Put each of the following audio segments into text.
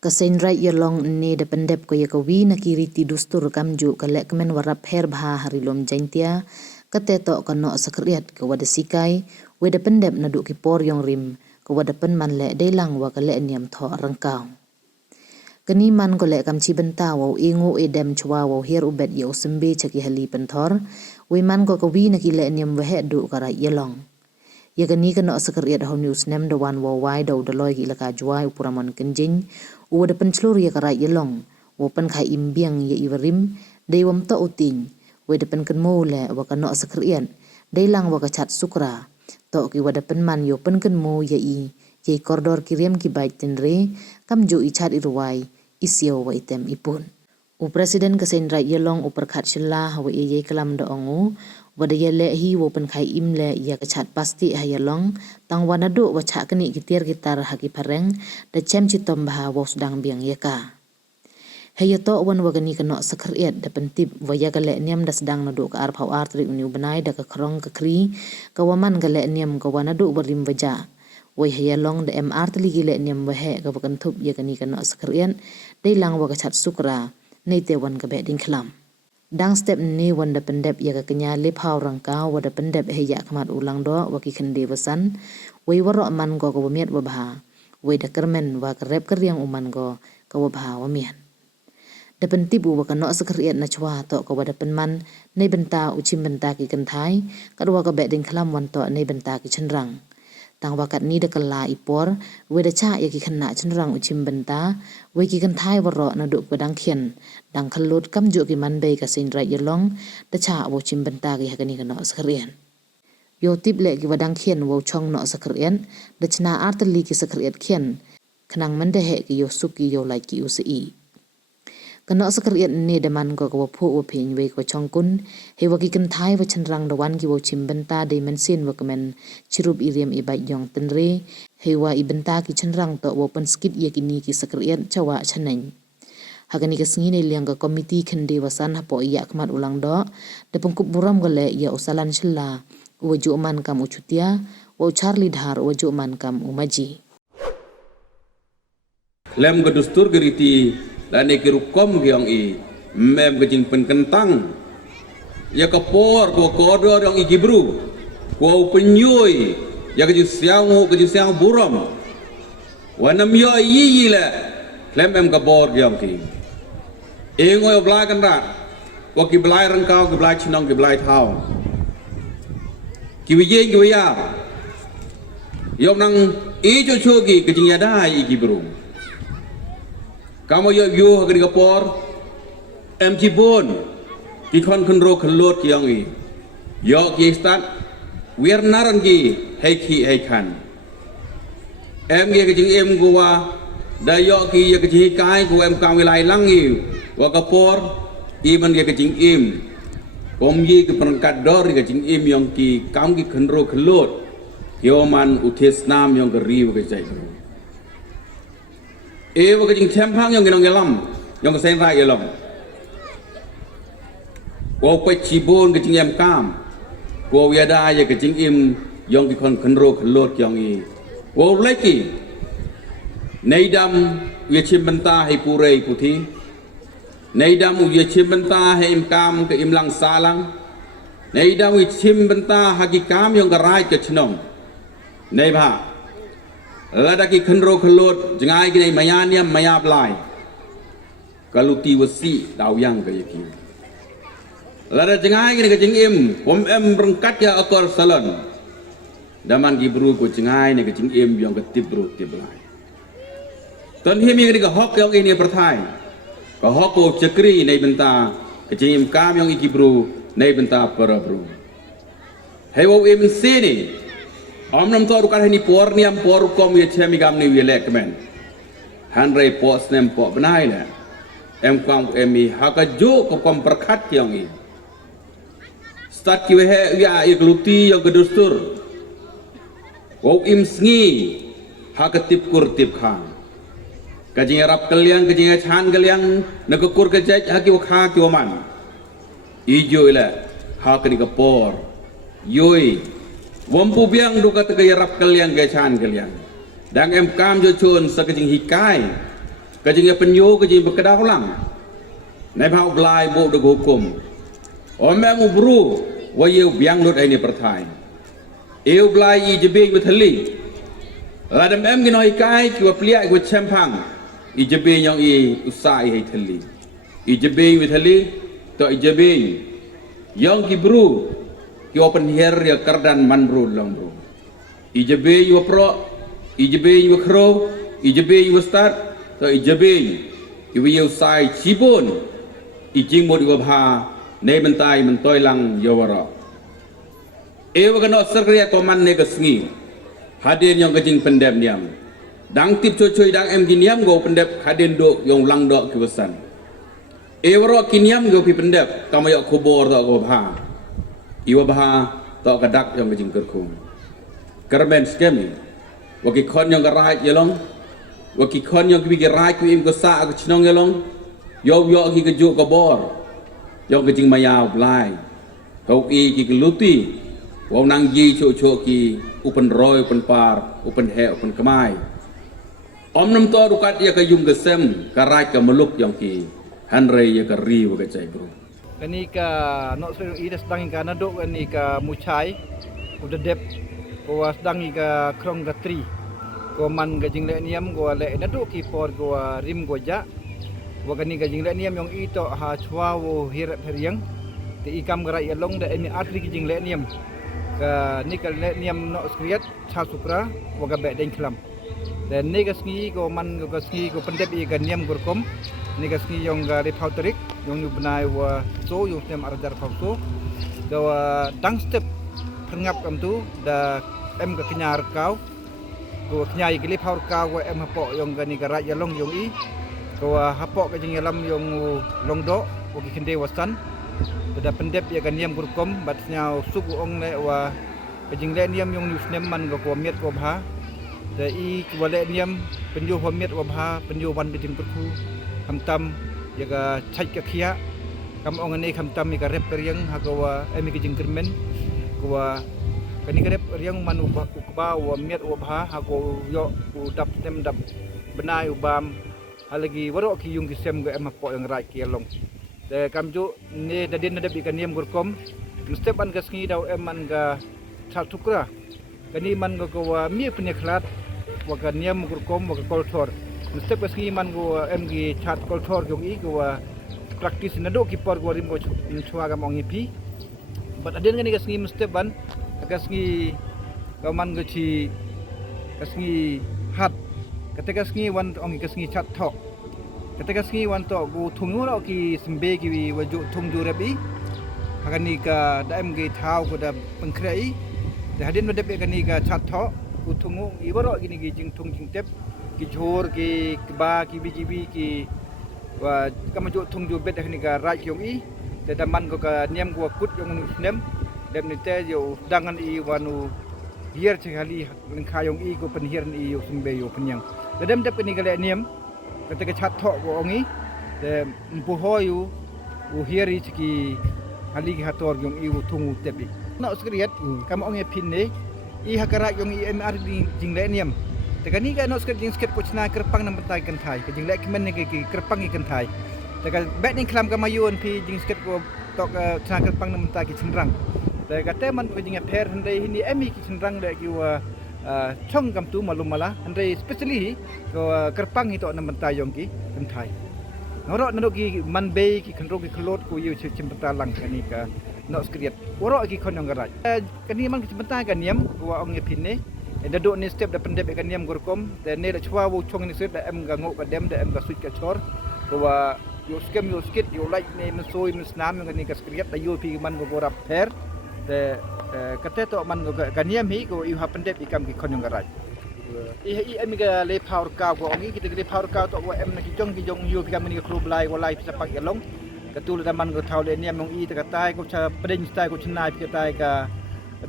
Kasenrai yalong ne de pendep ko yakawi na kiriti dustur kamju kalek kemen warap her bha harilom jaintia kateto kano sakriat ke wada sikai wada pendep na duk kipor yong rim ke wada pen man le delang wa kalek niam tho rangkau. Kani man ko lek kam ci benta wa ingo edem chwa wa her ubet yo sembe chaki hali pentor we man ko kawi na kile niam wahe du karai yalong. Ya kani kano sakriat ho news nem the one wa wai do the loy ila ka jwai upuramon kenjing u da pencelur ya karai yalong wa pen khai imbiang ya iwarim dei wam to uting we da pen kenmo le wa kano sakriat dei lang wa kachat sukra to ki wa da pen man yo pen kenmo ya i ye kordor kirim ki bait tenre kam jo i chat irwai isio wa item ipun u presiden kasenrai yalong u perkhat shilla wa ye kalam da ongu wada ya lehi wo pen khai im le ya kachat pasti hayalong tang wanadu wa chak keni kitir gitar haki pareng da chem chitom bah wo sedang biang yaka hayato wan wagani kano sakriat da pentip wa ya gale niam da sedang nadu ka arphau artri uni benai da ka krong ka kri ka waman gale niam ka wanadu berim waja wai hayalong da mr tli gile niam wa he ka bakan thup ya gani kano sakriat dei lang wa kachat sukra nei te wan ka be ding khlam dang step ni wanda pendep ya kenya lip hau rangka wada pendep he ya khamat ulang do waki khende wasan wei waro man go ko miet wa bha wei da kermen wa krep kriang uman go ko wa bha wa mian da pentip wa kano sakriat na chwa to ko wada penman nei benta uchim benta ki kanthai kadwa ka be ding khlam wan to nei benta ki chenrang tang wakat ni da kala ipor we da cha ya ki khana chenrang uchim benta we ki kanthai waro na du padang khian dang khalut kam jo ki man bei ka sinrai yalong da cha wo chim benta ki hakani kano sakrian yo tip le ki wadang khian wo chong no sakrian da chna artli ki sakriat khian khnang man de he ki yo suki yo lai ki usi kano sakriat ni da man ko ko phu wo phin we ko chong kun he wa ki kanthai wa chenrang da wan ki wo chim benta de man sin wa kemen chirup iriam ibai yong tenre he wa i benta ki chenrang to wo pan skit ye ki ni ki sakriat chawa chaneng hagani ka singi ne liang ka komiti khende wasan hapo ya kmat ulang do de pungkup buram gale ya usalan shilla waju man kam uchutia wo charli dhar waju man kam umaji lem ke dustur geriti lane ke rukom gyong i mem ke jing pen kentang ya ke por ko kodo dong i gibru ko penyoi ya ke siang buram wanam yo yi la lem em ke bor gyong ki ngoy blai kan ra ko ki blai rangkau ki blai chinong ki blai thau ki wiye ki wiya yok nang i cho ki ke jing ya dai i gibru kamu yo hagri kapor MG bon ki kon konro khlot yang i yo ki start wir naran ki hei khan em ge jing em gowa da yo ki ye ki kai ko em kam wilai lang i wa kapor i man ge jing im kom yi ke perangkat dor ge jing im yang ki kam ki konro khlot yo man utis nam yang ke riu ge jai wa ke jing thempang yang ginong gelam yang ke senrai gelam ko pe chibon ke jing em kam ko wiada ye ke jing im yang ki kon konro khlot yang i wo leki nei dam ye chim benta hai purei puthi nei dam ye chim benta hai im kam ke im lang salang nei dam ye chim benta haki kam yang ke rai ke chnong nei ba lada ki khenro khlot jangai ki nei maya niam maya blai kaluti wasi daw yang ke yaki lada jangai ki ke jing im pom em rengkat ya akor salon daman ki bru ko jangai ne ke jing im yang ke tip bru tip blai ton hi mi ke hok yang ini perthai ko hok ko chakri nei benta ke jing im kam yang iki bru nei benta para bru hei wo im sini om nam to rukan ni por niam por kom ye chemi gam ni ye lek men han rei po snem po benai la em kwang emi haka jo ko kom perkhat yang i start ki he ya i gluti yo gedustur wo im sngi haka tip kur tip khang kajing rap kaliang kajing chan kaliang nak kur ke jaj haki kha ki man ijo ila haka ni ka por yoi wampu biang duka tegaya rap kalian gaya chan kalian dang em kam jo chun sakajing hikai kajing penyo kajing berkedah ulang nai phau blai bo de hukum omem ubru wayu biang lut ini pertai eu blai i jebe betali ladam em ginoi kai ki wa plia ki champang i jebe yang i usai hai thali i jebe betali to i jebe yang ki bru ki open here ya kardan manbru long bro i jebe yu pro i jebe yu kro i jebe yu start to i jebe ki wi usai chibon i jing mod wa bha nei mentai mentoi lang yawara ewa kano serkria koman ne kesngi hadir yang kejing pendep niam dang tip coy dang em giniam go pendep hadir dok yang lang dok kiwasan ewa ro kiniam go pi pendep kamayok kubor tok go bha iwa bha tok kadak yang kejing kerkung kerben skemi waki kon yang garaj yelong waki kon yang ki garaj ku im go sa ku chnong yelong yo ki kejuk go bor yang kejing mayau blai kau ki keluti wong nang yi cho ki upen roy upen par upen he upen kemai om nam to rukat ya ka yung gesem karaj ka meluk yang ki hanre ya ka ri wa ka chai bro kani ka no so i das dang ka na do kani ka muchai udah dep ko was dang ka krong ka tri ko man ga jing le niam go le na do ki por go rim go ja wa kani ga jing le niam yang i to ha chwa wo hir pheriang ti ikam gara ya long da emi atri ki jing le niam ka ni ka le niam no skriat cha supra wa ga be deng klam dan ni ga sngi go man go sngi go pendep i ga niam gorkom ni ga sngi yong ga re phauterik yong yu benai wa so yong tem arjar phauso go dang step ngap kam tu da em ga knyar kau go knyai gi le phaur kau wa em hapo yong ga ni ga ra ya long yong i go hapo ga jing lam yong long do go ki kende wasan pada pendep ya kan niam kurkom batnya suku ong le wa kajing le niam yong news nem man go ko miet ko bha da i ko le niam penju ho miet wa bha penju wan bitim kurku hamtam ya ga chai ka khia kam ong ne hamtam ka rep riang ha go wa emi kajing kermen ko wa kani ka rep riang man ba wa miet wa bha ha go yo u dap nem dap benai ubam halagi waro ki yung kisem go em po yang rai ki long de kamju ne dadin nadap ikan niam gurkom mesti ban gasngi daw eman ga chal tukra kani man go wa mi pne khlat wa ga niam gurkom wa ga kolthor mesti gasngi man go emgi chat kolthor jong i go wa practice nado ki por go rim go chua ga mong ipi bat adin ngani gasngi mesti ban gasngi ga man go chi gasngi hat ketika gasngi wan ong gasngi chat thok ketika sini wanto go thungu ro ki sembe ki waju thungju rabi hakani ka daem ge thau ko da pengkrai da hadin wadep kani ka chat tho go thungu ibaro gini gi jing thung jing tep ki jhor ki ba ki bgb ki wa kamaju thungju bet kani ka raj yong i da daman ko ka niam go kut yong nu nem dem ni te yo dangan i wanu hier chali lengkha yong i go penhier i yo sembe yo penyang da dem dep kani ka le niam ketika chat thok go ongi de mpuhoyu u hieri ki hali ki hator yong i thungu tepi na skriet kam ongi pinne i hakara yong i mr jing le niam te kani ga no skret jing skret ko chna kerpang nam tai kan thai ke jing le kimen ne ki kerpang i kan thai te ka bet ning klam ka mayun pi jing skret ko tok chna kerpang nam tai ki chinrang te ka te man ko jing pher hande ni emi ki chinrang de ki wa chong kam tu malum mala andre especially ko kerpang itu na mentai yong ki kentai ngoro nado ki manbe ki khnro ki khlot ko yu chimpata lang kani ka no skriet oro ki khon yong garaj kani man ki chimpata ka niam ko ong nge pinne dado ni step da pendep ka niam gorkom de ne da chwa wo chong ni sir da em ga ngo ka dem da em ga suit ka chor ko wa yo skem yo skit yo like ne men soi men snam ngani ka skriet da yo pi man go rap pher de kate to man ga niam hi go yu ha pendep ikam ki khon yong garaj i emiga le power ka go ongi kita le power ka to go em na ki jong yu pi kam ni klub lai go lai sa pak yalong katul da man go thau le niam yong i ta ka tai ko cha peding stai ko chnai pi ka tai ka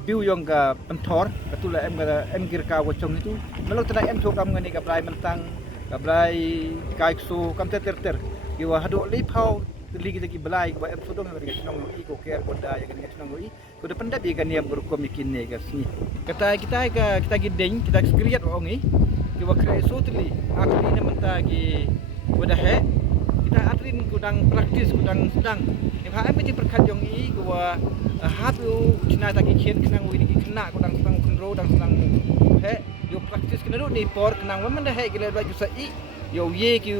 biu yong ka pentor katul em ga em gir ka go chong itu melok ta em chok kam ngani ka blai mentang ka blai kai su kam ter ki wa hado le pau li kita ki blai go em sodong ga chnong i ko ker ko da ya ga chnong i ko da pendap i ka niam go ko mikin ne ga sini kata kita gideng kita skriat ongi ki wa krai sotli akli ne menta ki Wadah kita atrin kudang praktis kudang sedang. Yang hak apa perkat yang i gua hapu cina tak kian kenang widi kena kudang sedang kunro dan sedang yo praktis kena ni por kenang man dah gila baju sai yo ye ki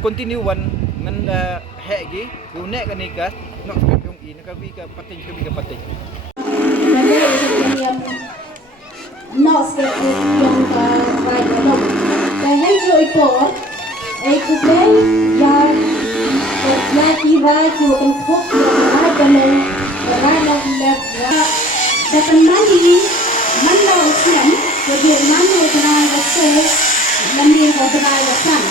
continue one man dah gi yo nek kan ikas nak skap yang i nak wi ka pating ka pating. Not scared with young right along. The hands are report. A today, yard, lucky right, you can cook the right along, the right along left, right. The money, man now is him, but the money is an the soul, money is the eye the sun.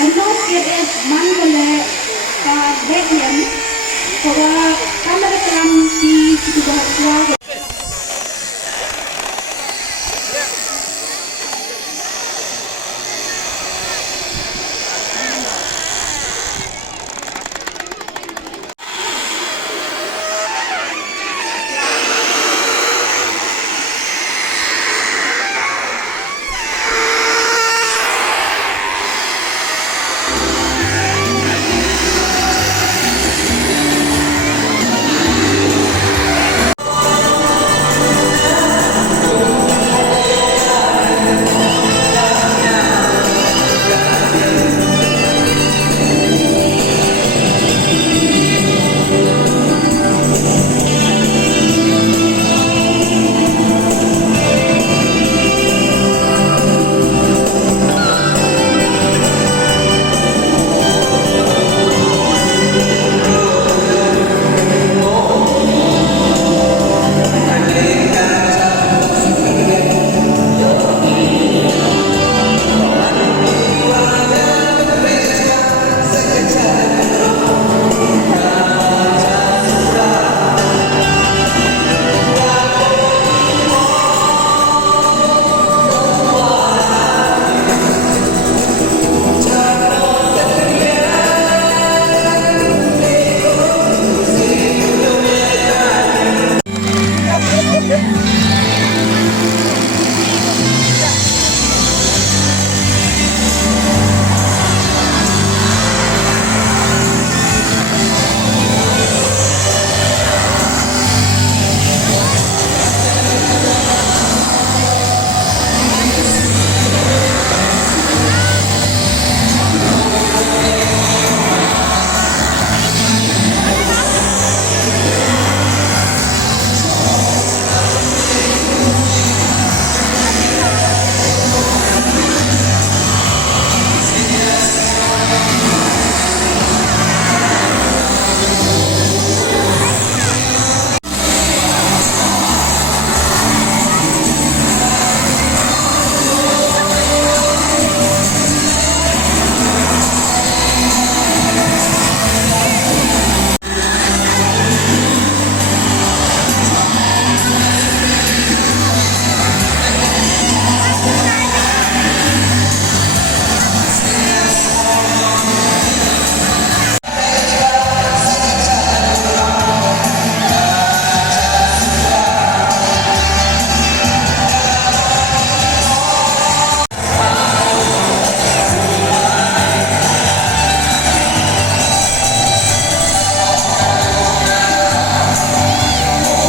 The not get it, man the leg, back him, for camera can be to the